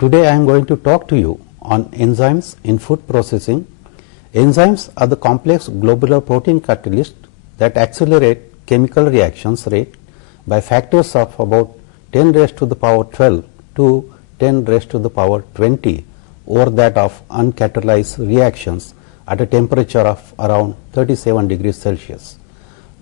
Today I am going to talk to you on enzymes in food processing. Enzymes are the complex globular protein catalysts that accelerate chemical reactions rate by factors of about 10 raised to the power 12 to 10 raised to the power 20 over that of uncatalyzed reactions at a temperature of around 37 degrees Celsius.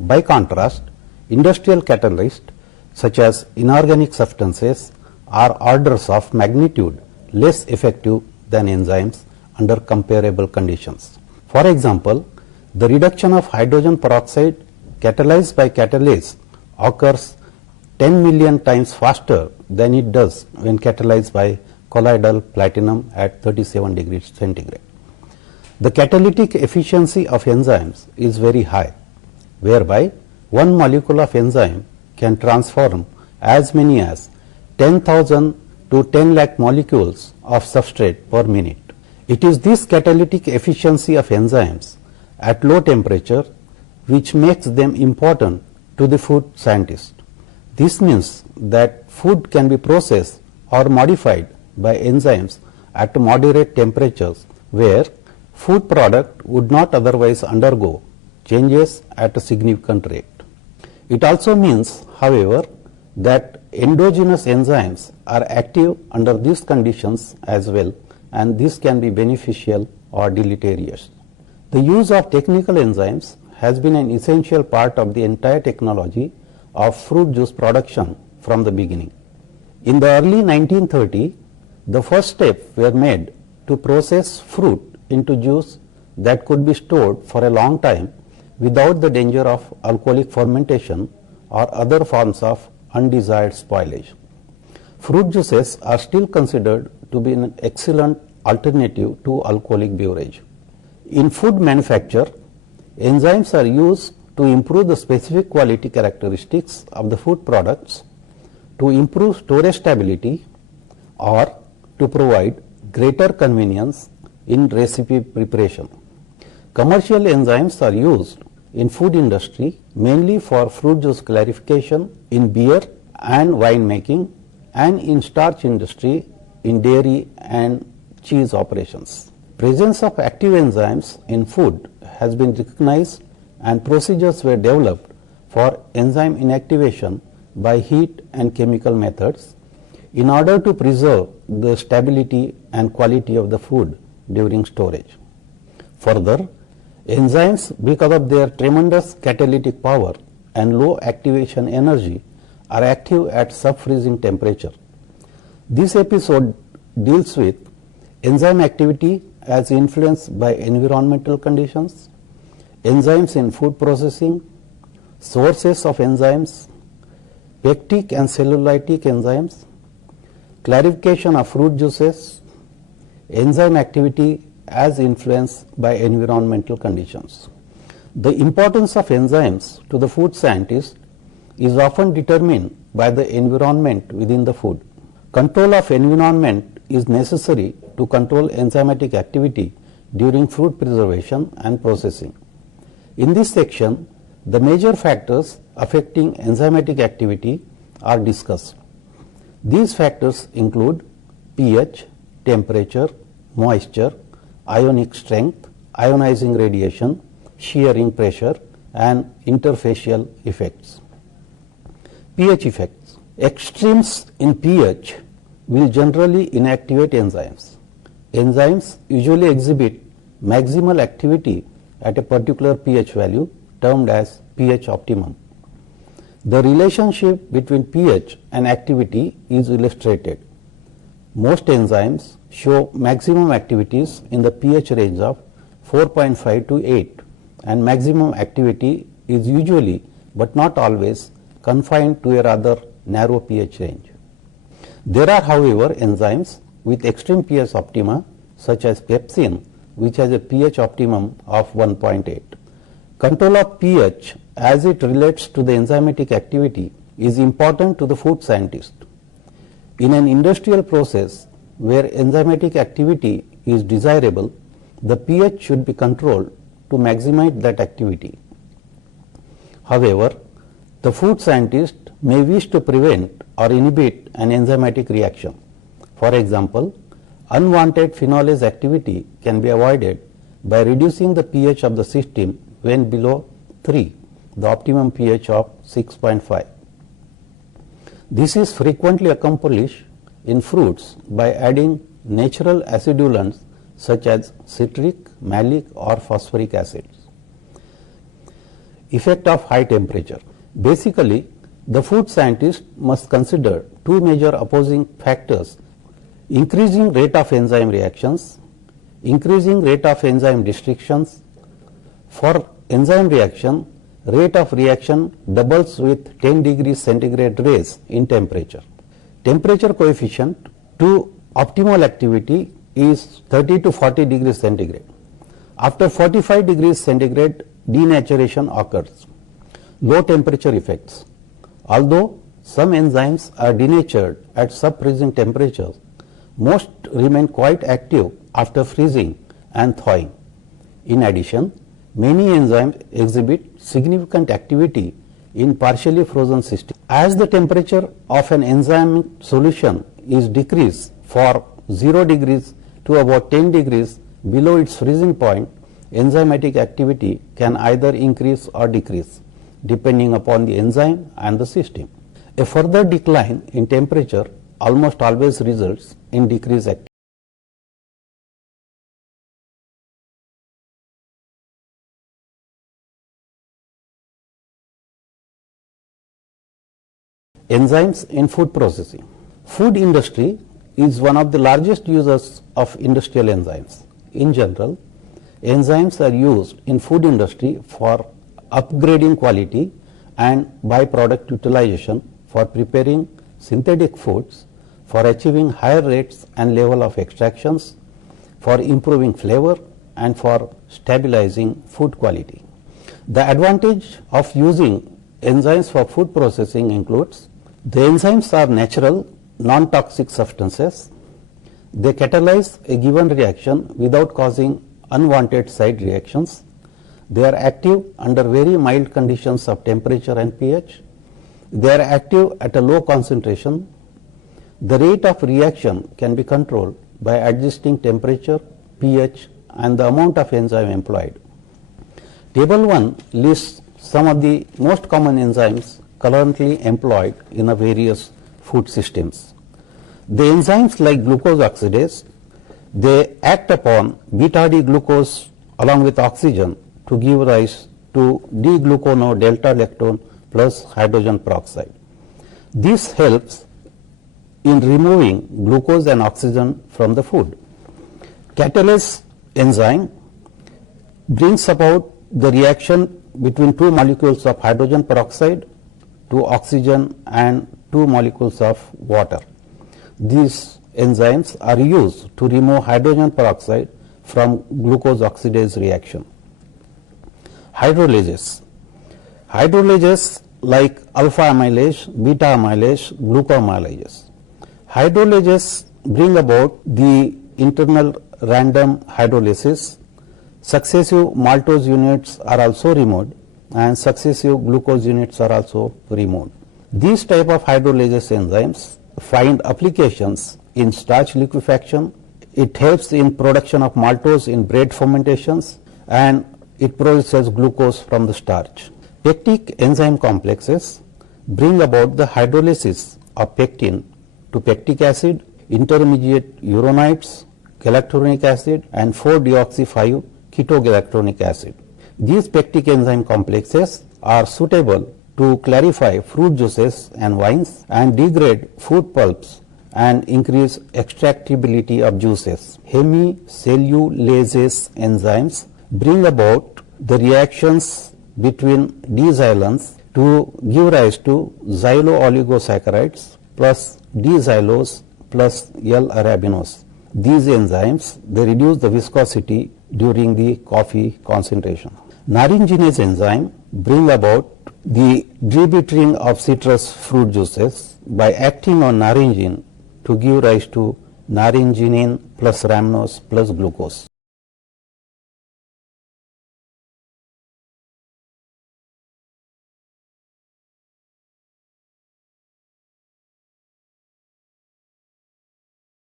By contrast, industrial catalysts such as inorganic substances are orders of magnitude less effective than enzymes under comparable conditions. For example, the reduction of hydrogen peroxide catalyzed by catalase occurs 10 million times faster than it does when catalyzed by colloidal platinum at 37 degrees centigrade. The catalytic efficiency of enzymes is very high, whereby one molecule of enzyme can transform as many as 10,000 to 10 lakh molecules of substrate per minute. It is this catalytic efficiency of enzymes at low temperature which makes them important to the food scientist. This means that food can be processed or modified by enzymes at moderate temperatures where food product would not otherwise undergo changes at a significant rate. It also means, however, that endogenous enzymes are active under these conditions as well, and this can be beneficial or deleterious. The use of technical enzymes has been an essential part of the entire technology of fruit juice production from the beginning. In the early 1930s, the first steps were made to process fruit into juice that could be stored for a long time without the danger of alcoholic fermentation or other forms of undesired spoilage. Fruit juices are still considered to be an excellent alternative to alcoholic beverage. In food manufacture, enzymes are used to improve the specific quality characteristics of the food products, to improve storage stability, or to provide greater convenience in recipe preparation. Commercial enzymes are used in food industry mainly for fruit juice clarification, in beer and wine making, and in starch industry in dairy and cheese operations. Presence of active enzymes in food has been recognized and procedures were developed for enzyme inactivation by heat and chemical methods in order to preserve the stability and quality of the food during storage. Further, enzymes, because of their tremendous catalytic power and low activation energy, are active at sub-freezing temperature. This episode deals with enzyme activity as influenced by environmental conditions, enzymes in food processing, sources of enzymes, pectic and cellulitic enzymes, clarification of fruit juices, enzyme activity as influenced by environmental conditions. The importance of enzymes to the food scientist is often determined by the environment within the food. Control of environment is necessary to control enzymatic activity during food preservation and processing. In this section, the major factors affecting enzymatic activity are discussed. These factors include pH, temperature, moisture, ionic strength, ionizing radiation, shearing pressure, and interfacial effects. pH effects. Extremes in pH will generally inactivate enzymes. Enzymes usually exhibit maximal activity at a particular pH value termed as pH optimum. The relationship between pH and activity is illustrated. Most enzymes show maximum activities in the pH range of 4.5 to 8, and maximum activity is usually but not always confined to a rather narrow pH range. There are, however, enzymes with extreme pH optima such as pepsin, which has a pH optimum of 1.8. Control of pH as it relates to the enzymatic activity is important to the food scientist. In an industrial process where enzymatic activity is desirable, the pH should be controlled to maximize that activity. However, the food scientist may wish to prevent or inhibit an enzymatic reaction. For example, unwanted phenolase activity can be avoided by reducing the pH of the system when below 3, the optimum pH of 6.5. This is frequently accomplished in fruits by adding natural acidulants such as citric, malic or phosphoric acids. Effect of high temperature. Basically, the food scientist must consider two major opposing factors: increasing rate of enzyme reactions, increasing rate of enzyme restrictions. For enzyme reaction, rate of reaction doubles with 10 degrees centigrade raise in temperature. Temperature coefficient to optimal activity is 30 to 40 degrees centigrade. After 45 degrees centigrade, denaturation occurs. Low temperature effects. Although some enzymes are denatured at sub-freezing temperatures, most remain quite active after freezing and thawing. In addition, many enzymes exhibit significant activity in partially frozen systems. As the temperature of an enzymic solution is decreased for 0 degrees to about 10 degrees below its freezing point, enzymatic activity can either increase or decrease depending upon the enzyme and the system. A further decline in temperature almost always results in decreased activity. Enzymes in food processing. Food industry is one of the largest users of industrial enzymes. In general, enzymes are used in food industry for upgrading quality and byproduct utilization, for preparing synthetic foods, for achieving higher rates and level of extractions, for improving flavor and for stabilizing food quality. The advantage of using enzymes for food processing includes: the enzymes are natural, non-toxic substances. They catalyze a given reaction without causing unwanted side reactions. They are active under very mild conditions of temperature and pH. They are active at a low concentration. The rate of reaction can be controlled by adjusting temperature, pH and the amount of enzyme employed. Table 1 lists some of the most common enzymes currently employed in various food systems. The enzymes like glucose oxidase, they act upon beta-D glucose along with oxygen to give rise to D-glucono delta lactone plus hydrogen peroxide. This helps in removing glucose and oxygen from the food. Catalase enzyme brings about the reaction between two molecules of hydrogen peroxide to oxygen and two molecules of water. These enzymes are used to remove hydrogen peroxide from glucose oxidase reaction. Hydrolases. Hydrolases like alpha amylase, beta amylase, glucoamylases. Hydrolases bring about the internal random hydrolysis. Successive maltose units are also removed and successive glucose units are also removed. These type of hydrolases enzymes find applications in starch liquefaction. It helps in production of maltose in bread fermentations and it produces glucose from the starch. Pectic enzyme complexes bring about the hydrolysis of pectin to pectic acid, intermediate uronides, galacturonic acid and 4-deoxy-5 ketogalacturonic acid. These pectic enzyme complexes are suitable to clarify fruit juices and wines and degrade food pulps and increase extractability of juices. Hemicellulase enzymes bring about the reactions between D-xylans to give rise to xylo-oligosaccharides plus D-xylose plus L-arabinose. These enzymes, they reduce the viscosity during the coffee concentration. Naringinase enzyme bring about the debittering of citrus fruit juices by acting on naringin to give rise to naringenin plus rhamnose plus glucose.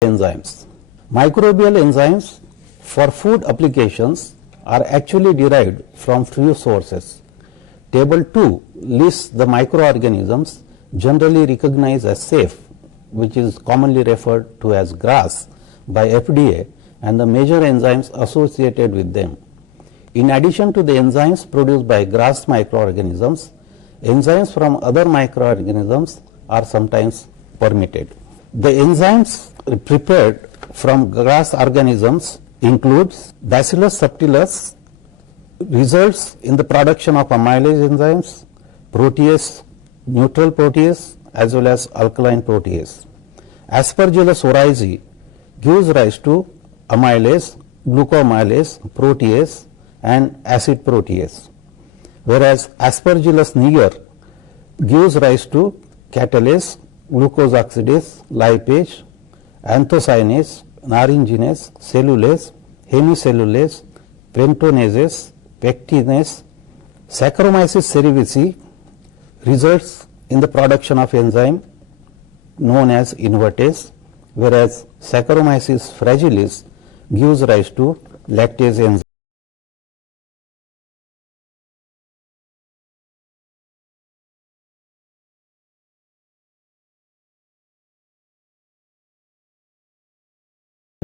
Enzymes. Microbial enzymes for food applications are actually derived from few sources. Table 2 lists the microorganisms generally recognized as safe, which is commonly referred to as GRAS by FDA, and the major enzymes associated with them. In addition to the enzymes produced by GRAS microorganisms, enzymes from other microorganisms are sometimes permitted. The enzymes prepared from GRAS organisms includes Bacillus subtilis, results in the production of amylase enzymes, protease, neutral protease, as well as alkaline protease. Aspergillus oryzae gives rise to amylase, glucoamylase, protease, and acid protease, whereas Aspergillus niger gives rise to catalase, glucose oxidase, lipase, anthocyanase, naringinase, cellulase, hemicellulase, pentonases, pectinase. Saccharomyces cerevisiae results in the production of enzyme known as invertase, whereas Saccharomyces fragilis gives rise to lactase enzyme.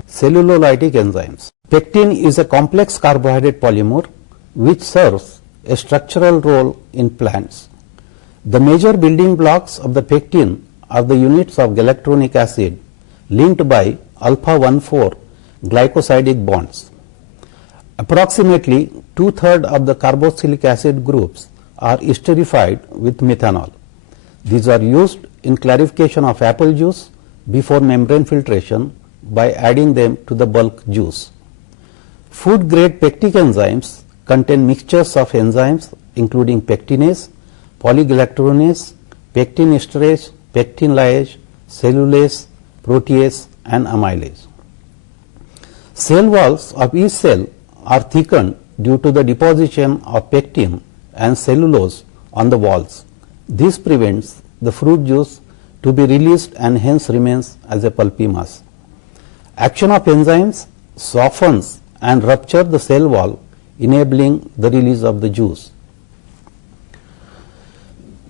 Cellulolytic enzymes. Pectin is a complex carbohydrate polymer which serves a structural role in plants. The major building blocks of the pectin are the units of galactonic acid linked by alpha 1,4 glycosidic bonds. Approximately 2/3 of the carboxylic acid groups are esterified with methanol. These are used in clarification of apple juice before membrane filtration by adding them to the bulk juice. Food grade pectic enzymes contain mixtures of enzymes including pectinase, polygalactoronase, pectin esterase, pectin lyase, cellulase, protease, and amylase. Cell walls of each cell are thickened due to the deposition of pectin and cellulose on the walls. This prevents the fruit juice to be released and hence remains as a pulpy mass. Action of enzymes softens and rupture the cell wall, enabling the release of the juice.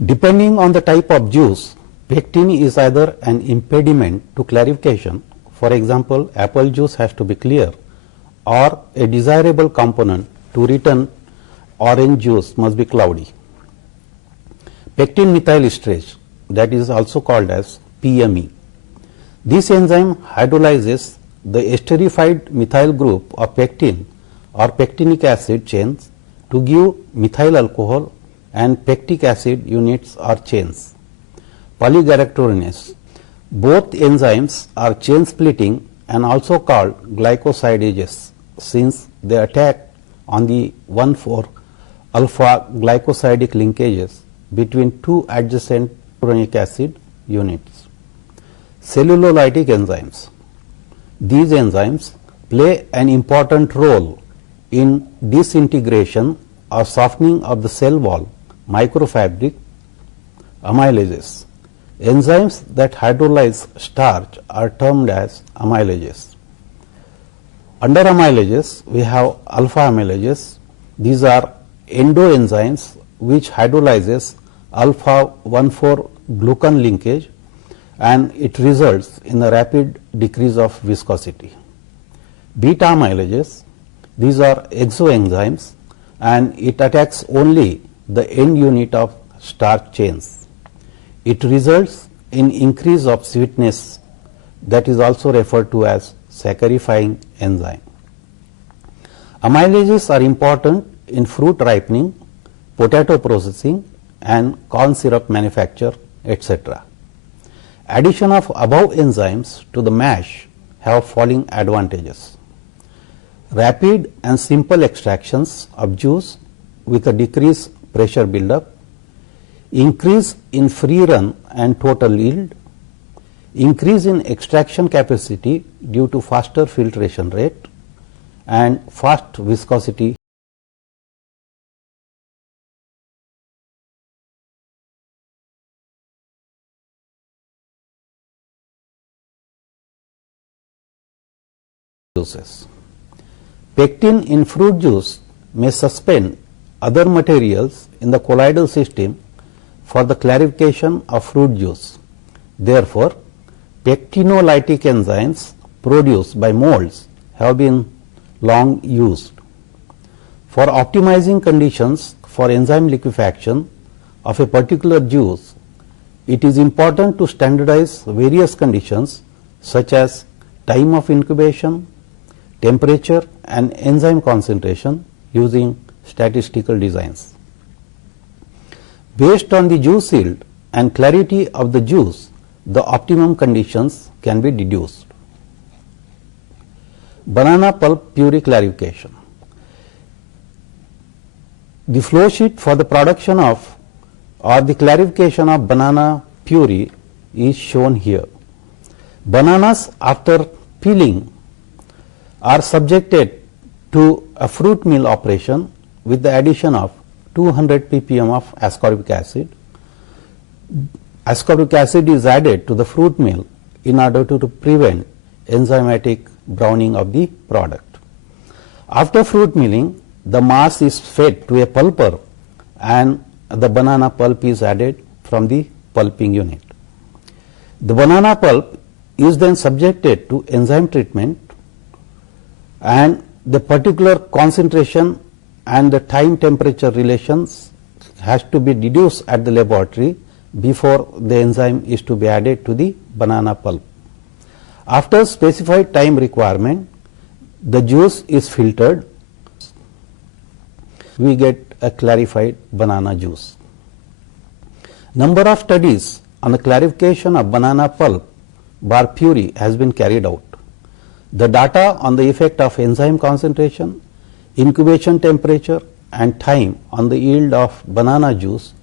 Depending on the type of juice, pectin is either an impediment to clarification, for example, apple juice has to be clear, or a desirable component to return orange juice must be cloudy. Pectin methyl esterase, that is also called as PME. This enzyme hydrolyzes the esterified methyl group of pectin or pectinic acid chains to give methyl alcohol and pectic acid units or chains. Polygalactoronase. Both enzymes are chain splitting and also called glycosidases since they attack on the 1,4 alpha glycosidic linkages between two adjacent chloronic acid units. Cellulolytic enzymes. These enzymes play an important role in disintegration or softening of the cell wall microfabric. Amylases. Enzymes that hydrolyze starch are termed as amylases. Under amylases, we have alpha amylases. These are endoenzymes which hydrolyzes alpha 1,4 glucan linkage, and it results in a rapid decrease of viscosity. Beta amylases, these are exoenzymes and it attacks only the end unit of starch chains. It results in increase of sweetness, that is also referred to as saccharifying enzyme. Amylases are important in fruit ripening, potato processing, and corn syrup manufacture, etc. Addition of above enzymes to the mash have following advantages: rapid and simple extractions of juice with a decreased pressure buildup, increase in free run and total yield, increase in extraction capacity due to faster filtration rate, and fast viscosity juices. Pectin in fruit juice may suspend other materials in the colloidal system for the clarification of fruit juice. Therefore, pectinolytic enzymes produced by molds have been long used. For optimizing conditions for enzyme liquefaction of a particular juice, it is important to standardize various conditions such as time of incubation, temperature and enzyme concentration using statistical designs. Based on the juice yield and clarity of the juice, the optimum conditions can be deduced. Banana pulp puree clarification. The flow sheet for the production of or the clarification of banana puree is shown here. Bananas after peeling are subjected to a fruit mill operation with the addition of 200 ppm of ascorbic acid. Ascorbic acid is added to the fruit mill in order to prevent enzymatic browning of the product. After fruit milling, the mass is fed to a pulper and the banana pulp is added from the pulping unit. The banana pulp is then subjected to enzyme treatment and the particular concentration and the time temperature relations has to be deduced at the laboratory before the enzyme is to be added to the banana pulp. After specified time requirement, the juice is filtered. We get a clarified banana juice. Number of studies on the clarification of banana pulp bar puree has been carried out. The data on the effect of enzyme concentration, incubation temperature and time on the yield of banana juice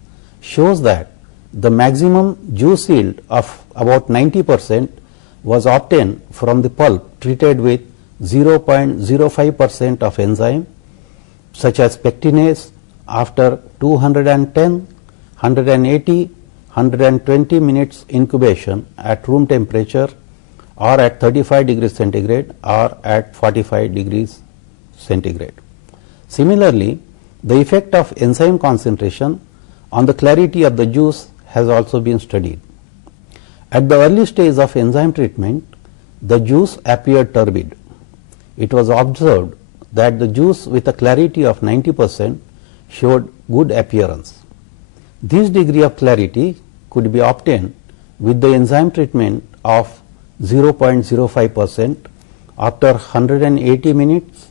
shows that the maximum juice yield of about 90% was obtained from the pulp treated with 0.05% of enzyme such as pectinase after 210, 180, 120 minutes incubation at room temperature or at 35 degrees centigrade or at 45 degrees centigrade. Similarly, the effect of enzyme concentration on the clarity of the juice has also been studied. At the early stage of enzyme treatment, the juice appeared turbid. It was observed that the juice with a clarity of 90% showed good appearance. This degree of clarity could be obtained with the enzyme treatment of 0.05% after 180 minutes,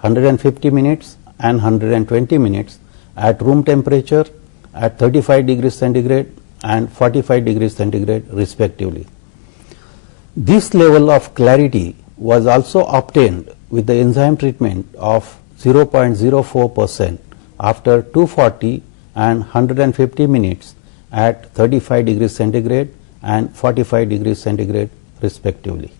150 minutes and 120 minutes at room temperature at 35 degrees centigrade and 45 degrees centigrade respectively. This level of clarity was also obtained with the enzyme treatment of 0.04% after 240 and 150 minutes at 35 degrees centigrade and 45 degrees centigrade respectively.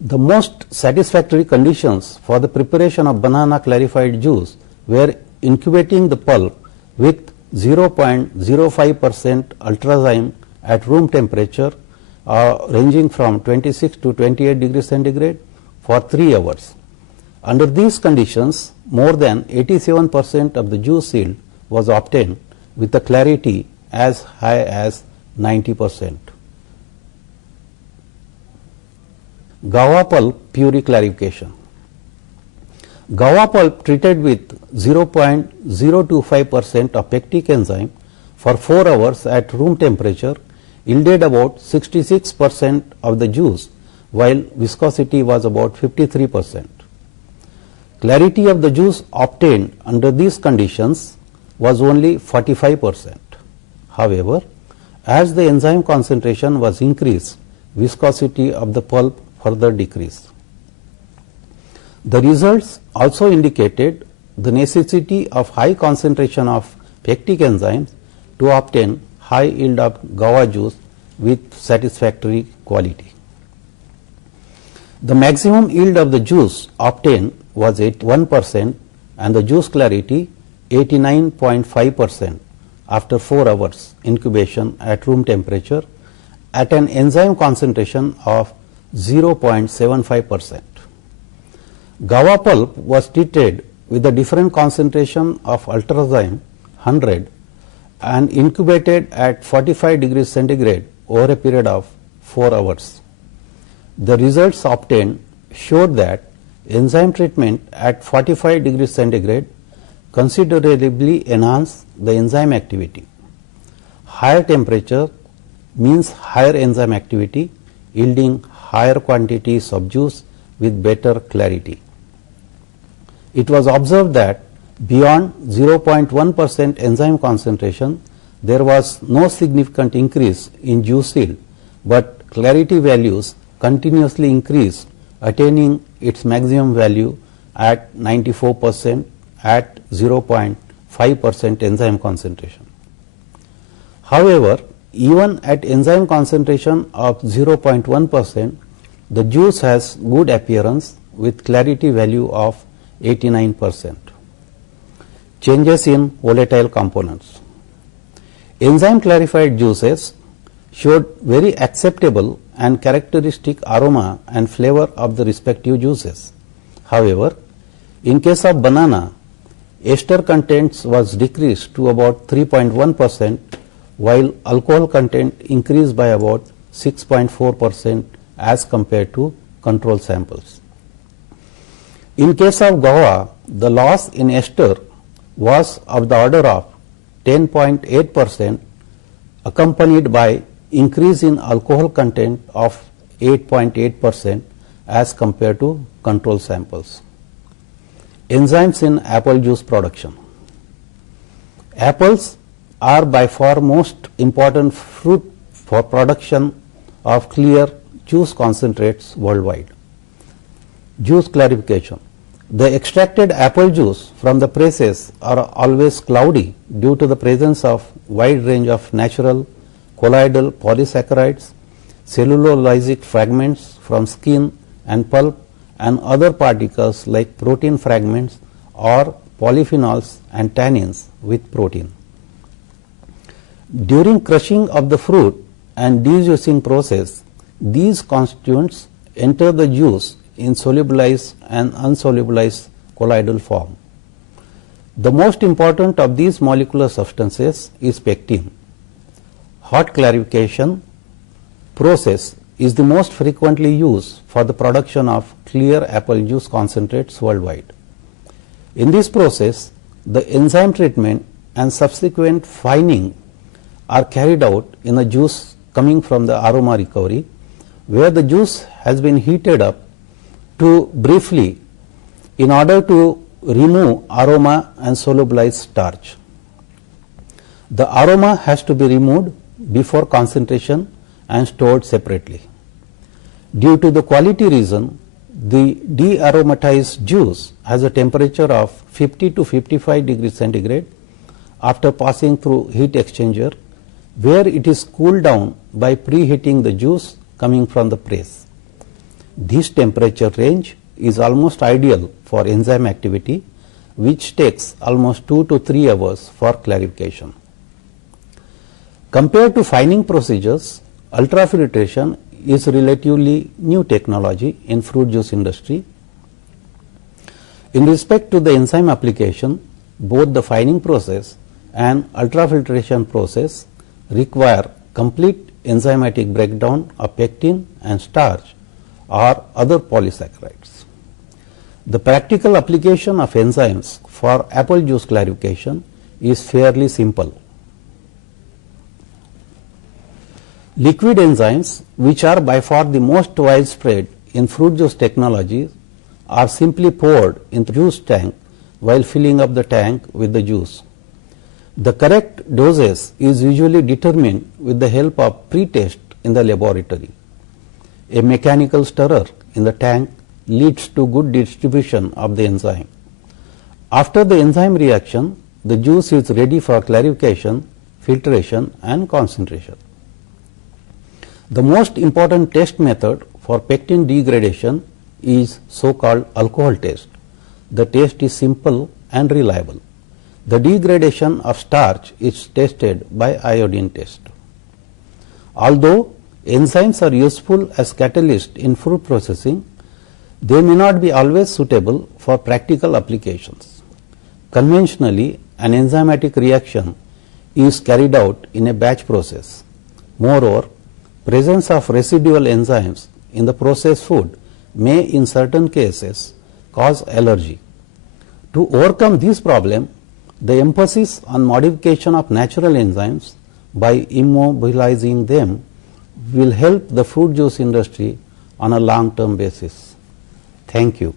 The most satisfactory conditions for the preparation of banana clarified juice were incubating the pulp with 0.05% ultrazyme at room temperature ranging from 26 to 28 degrees centigrade for 3 hours. Under these conditions, more than 87% of the juice yield was obtained with a clarity as high as 90%. Guava pulp puree clarification. Guava pulp treated with 0.025% of pectic enzyme for 4 hours at room temperature yielded about 66% of the juice, while viscosity was about 53%. Clarity of the juice obtained under these conditions was only 45%. However, as the enzyme concentration was increased, viscosity of the pulp further decreased. The results also indicated the necessity of high concentration of pectic enzymes to obtain high yield of guava juice with satisfactory quality. The maximum yield of the juice obtained was 81% and the juice clarity 89.5% after 4 hours incubation at room temperature at an enzyme concentration of 0.75%. Guava pulp was treated with a different concentration of ultrazyme 100 and incubated at 45 degrees centigrade over a period of 4 hours. The results obtained showed that enzyme treatment at 45 degrees centigrade considerably enhanced the enzyme activity. Higher temperature means higher enzyme activity, yielding higher quantities of juice with better clarity. It was observed that beyond 0.1% enzyme concentration, there was no significant increase in juice yield, but clarity values continuously increased, attaining its maximum value at 94% at 0.5% enzyme concentration. However, even at enzyme concentration of 0.1%, the juice has good appearance with clarity value of 89%. Changes in volatile components. Enzyme clarified juices showed very acceptable and characteristic aroma and flavor of the respective juices. However, in case of banana, ester contents was decreased to about 3.1%, while alcohol content increased by about 6.4% as compared to control samples. In case of guava, the loss in ester was of the order of 10.8%, accompanied by increase in alcohol content of 8.8% as compared to control samples. Enzymes in apple juice production. Apples are by far most important fruit for production of clear juice concentrates worldwide. Juice clarification. The extracted apple juice from the presses are always cloudy due to the presence of wide range of natural colloidal polysaccharides, cellulosic fragments from skin and pulp, and other particles like protein fragments or polyphenols and tannins with protein. During crushing of the fruit and dejuicing process, these constituents enter the juice in solubilized and unsolubilized colloidal form. The most important of these molecular substances is pectin. Hot clarification process is the most frequently used for the production of clear apple juice concentrates worldwide. In this process, the enzyme treatment and subsequent fining are carried out in a juice coming from the aroma recovery, where the juice has been heated up to briefly in order to remove aroma and solubilize starch. The aroma has to be removed before concentration and stored separately. Due to the quality reason, the de-aromatized juice has a temperature of 50 to 55 degrees centigrade after passing through heat exchanger, where it is cooled down by preheating the juice coming from the press. This temperature range is almost ideal for enzyme activity, which takes almost 2 to 3 hours for clarification. Compared to fining procedures, ultrafiltration is relatively new technology in fruit juice industry. In respect to the enzyme application, both the fining process and ultrafiltration process require complete enzymatic breakdown of pectin and starch or other polysaccharides. The practical application of enzymes for apple juice clarification is fairly simple. Liquid enzymes, which are by far the most widespread in fruit juice technologies, are simply poured in the juice tank while filling up the tank with the juice. The correct doses is usually determined with the help of pre-test in the laboratory. A mechanical stirrer in the tank leads to good distribution of the enzyme. After the enzyme reaction, the juice is ready for clarification, filtration and concentration. The most important test method for pectin degradation is so-called alcohol test. The test is simple and reliable. The degradation of starch is tested by iodine test. Although enzymes are useful as catalysts in food processing, they may not be always suitable for practical applications. Conventionally, an enzymatic reaction is carried out in a batch process. Moreover, presence of residual enzymes in the processed food may in certain cases cause allergy. To overcome this problem, the emphasis on modification of natural enzymes by immobilizing them will help the fruit juice industry on a long-term basis. Thank you.